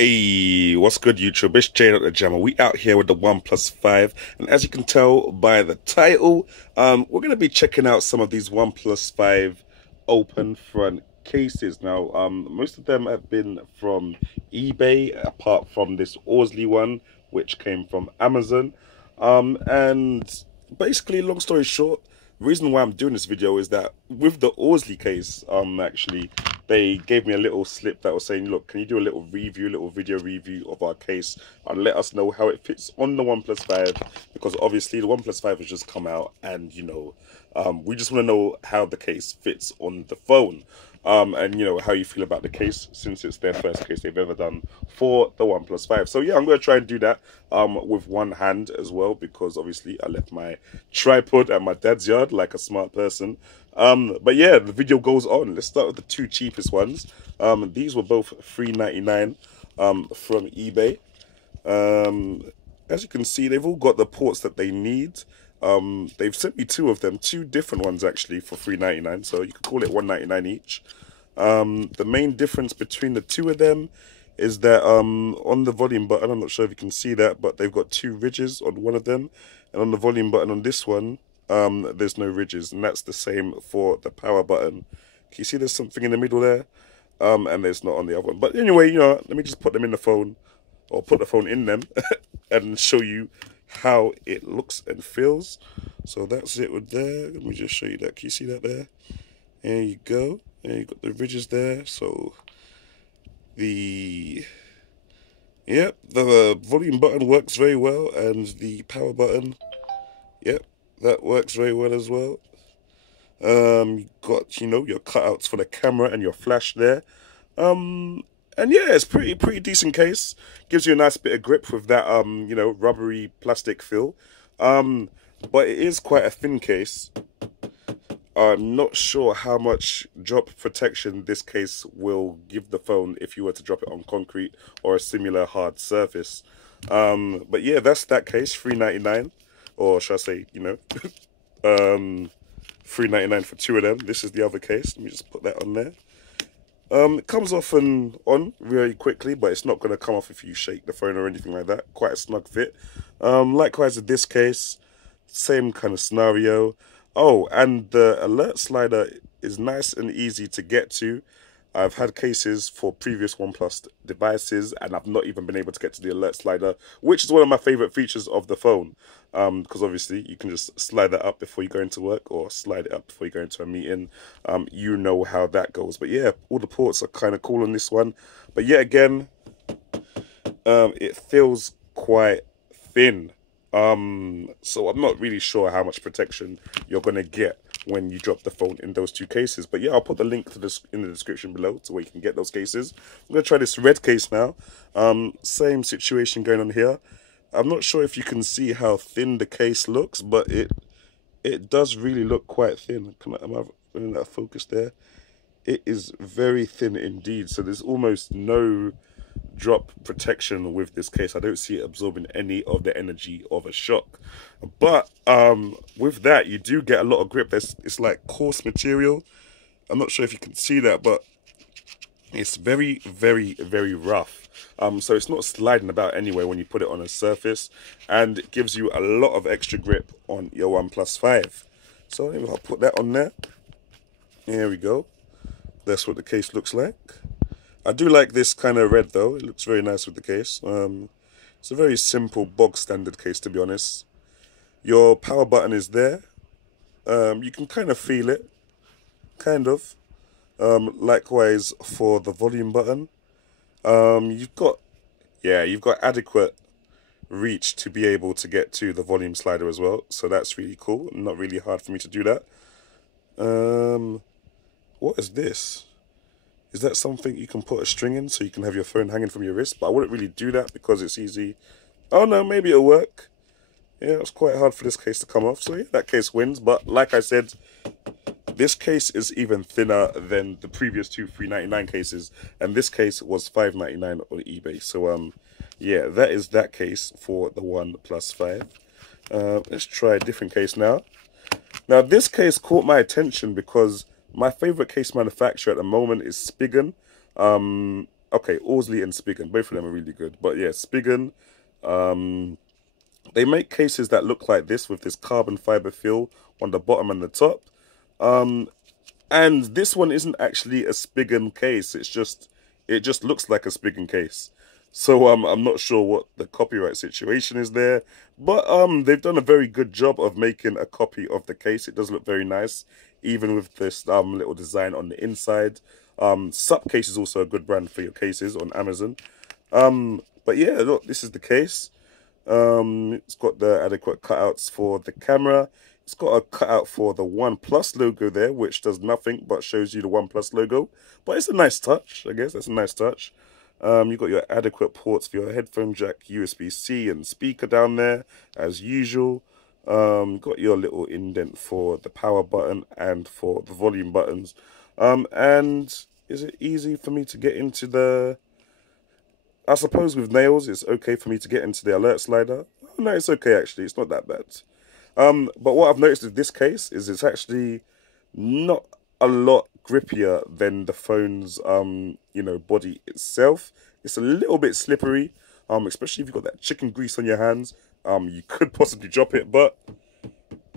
Hey, what's good, YouTube? It's Jane at the Jamo. We out here with the OnePlus 5, and as you can tell by the title, we're gonna be checking out some of these OnePlus 5 open front cases. Now, most of them have been from eBay, apart from this Orsley one, which came from Amazon. And basically, long story short, the reason why I'm doing this video is that with the Orsley case, actually, they gave me a little slip that was saying, look, can you do a little review, little video review of our case and let us know how it fits on the OnePlus 5, because obviously the OnePlus 5 has just come out, and we just want to know how the case fits on the phone. And how you feel about the case, since it's their first case they've ever done for the OnePlus 5. So yeah, I'm going to try and do that with one hand as well, because obviously I left my tripod at my dad's yard like a smart person. But yeah, the video goes on. Let's start with the two cheapest ones. These were both $3.99 from eBay. As you can see, they've all got the ports that they need. They've sent me two of them, two different ones actually, for $3.99, so you could call it $1.99 each. The main difference between the two of them is that on the volume button, I'm not sure if you can see that, but they've got two ridges on one of them, and on the volume button on this one, there's no ridges, and that's the same for the power button. Can you see there's something in the middle there? And there's not on the other one. But anyway, let me just put them in the phone, or put the phone in them, and show you how it looks and feels. So that's it with there. Let me just show you that. Can you see that there? There you go. There you got the ridges there. So the volume button works very well, and the power button, yep, that works very well as well. You got your cutouts for the camera and your flash there. And yeah, it's pretty decent case. Gives you a nice bit of grip with that rubbery plastic feel. But it is quite a thin case. I'm not sure how much drop protection this case will give the phone if you were to drop it on concrete or a similar hard surface. But yeah, that's that case, $3.99, or should I say, $3.99 for two of them. This is the other case. Let me just put that on there. It comes off and on very quickly, but it's not going to come off if you shake the phone or anything like that. Quite a snug fit. Likewise with this case, same kind of scenario. Oh, and the alert slider is nice and easy to get to. I've had cases for previous OnePlus devices, and I've not even been able to get to the alert slider, which is one of my favorite features of the phone. Because obviously you can just slide that up before you go into work, or slide it up before you go into a meeting. You know how that goes. But yeah, all the ports are kind of cool on this one. But yet again, it feels quite thin. So I'm not really sure how much protection you're going to get when you drop the phone in those two cases. But yeah, I'll put the link to this in the description below to where you can get those cases. I'm going to try this red case now. Same situation going on here. I'm not sure if you can see how thin the case looks, but it does really look quite thin. Am I in that focus there? It is very thin indeed. So there's almost no drop protection with this case. I don't see it absorbing any of the energy of a shock. But with that, you do get a lot of grip. It's like coarse material. I'm not sure if you can see that, but it's very, very, very rough. So it's not sliding about anyway when you put it on a surface, and it gives you a lot of extra grip on your OnePlus 5. So I'll put that on there. There we go. That's what the case looks like. I do like this kind of red though. It looks very nice with the case. It's a very simple bog standard case, to be honest. Your power button is there. You can kind of feel it, kind of. Likewise for the volume button. You've got adequate reach to be able to get to the volume slider as well. So that's really cool. Not really hard for me to do that. What is this? Is that something you can put a string in so you can have your phone hanging from your wrist? But I wouldn't really do that because it's easy. Oh no, maybe it'll work. Yeah, it's quite hard for this case to come off. So yeah, that case wins. But like I said, this case is even thinner than the previous two $3.99 cases. And this case was $5.99 on eBay. So yeah, that is that case for the OnePlus 5. Let's try a different case now. Now this case caught my attention because my favorite case manufacturer at the moment is Spigen. okay, Orsley and Spigen, both of them are really good. But yeah, Spigen, they make cases that look like this with this carbon fiber feel on the bottom and the top. And this one isn't actually a Spigen case. It just looks like a Spigen case. So I'm not sure what the copyright situation is there, but they've done a very good job of making a copy of the case. It does look very nice, even with this little design on the inside. Supcase is also a good brand for your cases on Amazon. But yeah, look, this is the case. It's got the adequate cutouts for the camera. It's got a cutout for the OnePlus logo there, which does nothing but shows you the OnePlus logo. But it's a nice touch, I guess. That's a nice touch. You've got your adequate ports for your headphone jack, USB-C, and speaker down there, as usual. Got your little indent for the power button and for the volume buttons. And is it easy for me to get into the... I suppose with nails, it's okay for me to get into the alert slider. Oh, no, it's okay, actually. It's not that bad. But what I've noticed with this case is it's actually not a lot grippier than the phone's, you know, body itself. It's a little bit slippery, especially if you've got that chicken grease on your hands. You could possibly drop it, but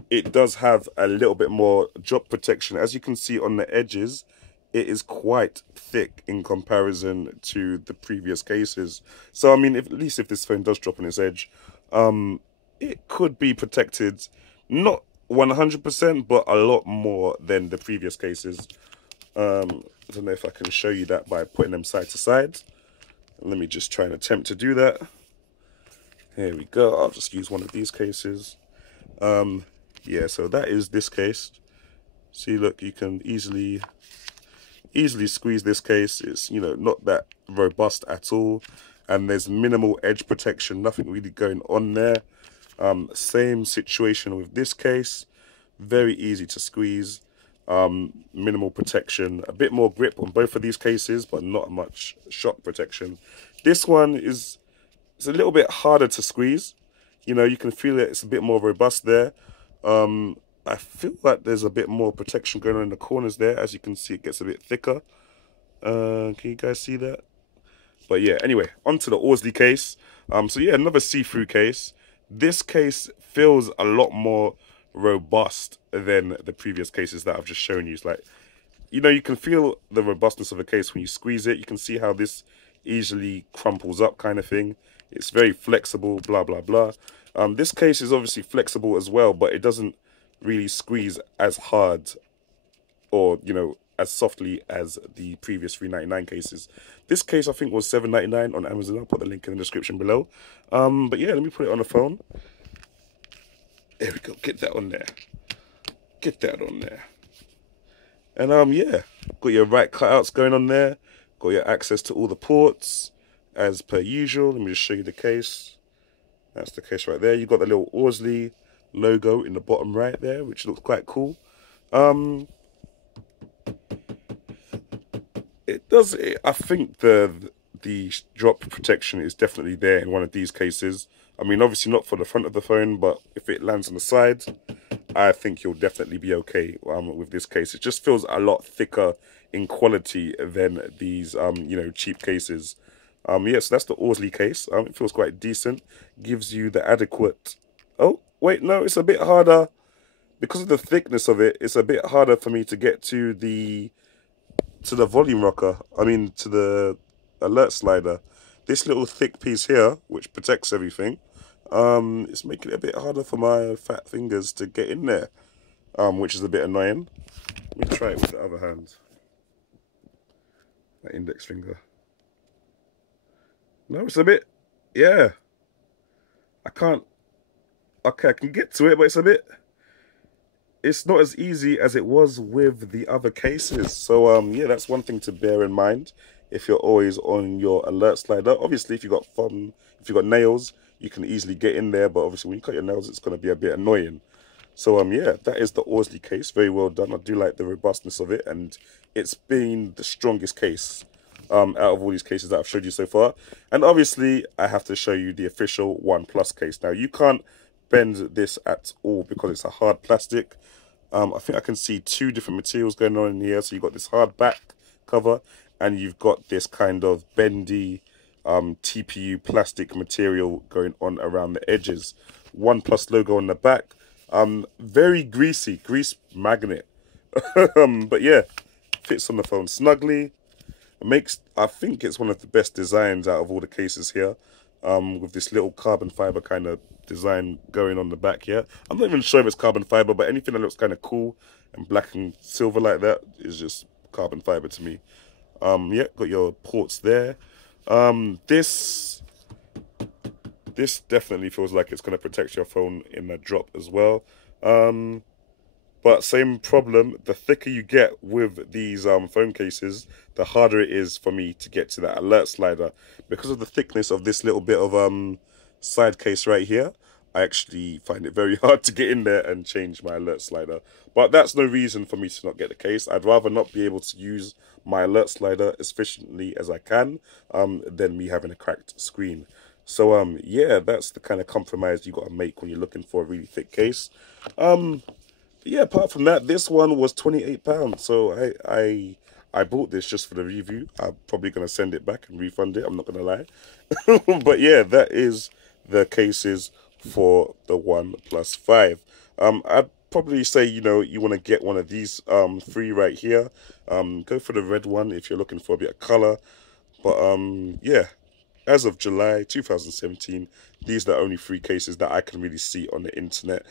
it does have a little bit more drop protection. As you can see on the edges, it is quite thick in comparison to the previous cases. So, I mean, at least if this phone does drop on its edge, it could be protected, not 100%, but a lot more than the previous cases. I don't know if I can show you that by putting them side to side. Let me just try and attempt to do that. Here we go. I'll just use one of these cases. Yeah, so that is this case. See, look, you can easily squeeze this case. It's, you know, not that robust at all, and there's minimal edge protection, nothing really going on there. Same situation with this case, very easy to squeeze, minimal protection, a bit more grip on both of these cases, but not much shock protection. This one is a little bit harder to squeeze. You know, you can feel it, it's a bit more robust there. I feel like there's a bit more protection going on in the corners there. As you can see, it gets a bit thicker. Can you guys see that? But yeah, anyway, onto the Orsley case. So yeah, another see-through case. This case feels a lot more robust than the previous cases that I've just shown you. It's like, you know, you can feel the robustness of a case when you squeeze it. You can see how this easily crumples up kind of thing. It's very flexible, blah, blah, blah. This case is obviously flexible as well, but it doesn't really squeeze as hard or, you know, as softly as the previous $3.99 cases. This case, I think, was $7.99 on Amazon. I'll put the link in the description below. But yeah, let me put it on the phone. There we go. Get that on there. Get that on there. And yeah, got your right cutouts going on there. Got your access to all the ports as per usual. Let me just show you the case. That's the case right there. You got the little Orsley logo in the bottom right there, which looks quite cool. I think the drop protection is definitely there in one of these cases. I mean, obviously not for the front of the phone, but if it lands on the side, I think you'll definitely be okay with this case. It just feels a lot thicker in quality than these, you know, cheap cases. Yeah, so that's the Orsley case. It feels quite decent. Gives you the adequate... Oh, wait, no, it's a bit harder. Because of the thickness of it, it's a bit harder for me to get to the volume rocker. I mean, to the alert slider. This little thick piece here, which protects everything, it's making it a bit harder for my fat fingers to get in there, which is a bit annoying. Let me try it with the other hand. That index finger. No, it's a bit, yeah. I can't, okay, I can get to it, but it's not as easy as it was with the other cases. So, yeah, that's one thing to bear in mind if you're always on your alert slider. Obviously, if you've got nails, you can easily get in there, but obviously when you cut your nails, it's going to be a bit annoying. So, yeah, that is the Orsley case. Very well done. I do like the robustness of it, and it's been the strongest case out of all these cases that I've showed you so far. And obviously, I have to show you the official OnePlus case. Now, you can't bend this at all because it's a hard plastic. I think I can see two different materials going on in here. So you've got this hard back cover and you've got this kind of bendy TPU plastic material going on around the edges. OnePlus logo on the back. Very greasy, grease magnet. But yeah, fits on the phone snugly. I think it's one of the best designs out of all the cases here. With this little carbon fiber kind of design going on the back here. I'm not even sure if it's carbon fiber, but anything that looks kind of cool and black and silver like that is just carbon fiber to me. Yeah, got your ports there. This definitely feels like it's going to protect your phone in a drop as well. But same problem, the thicker you get with these phone cases, the harder it is for me to get to that alert slider. Because of the thickness of this little bit of side case right here, I actually find it very hard to get in there and change my alert slider. But that's no reason for me to not get the case. I'd rather not be able to use my alert slider as efficiently as I can than me having a cracked screen. So yeah, that's the kind of compromise you got to make when you're looking for a really thick case. Yeah, apart from that, this one was £28. So I bought this just for the review. I'm probably going to send it back and refund it. I'm not going to lie. But yeah, that is the cases for the OnePlus 5. I'd probably say, you know, you want to get one of these three right here. Go for the red one if you're looking for a bit of color. But yeah, as of July 2017, these are the only three cases that I can really see on the internet.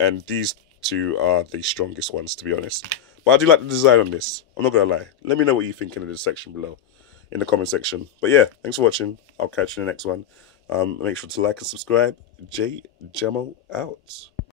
And these two are the strongest ones, to be honest. But I do like the design on this. I'm not going to lie. Let me know what you think in the section below, in the comment section. But yeah, thanks for watching. I'll catch you in the next one. Make sure to like and subscribe. Jamo out.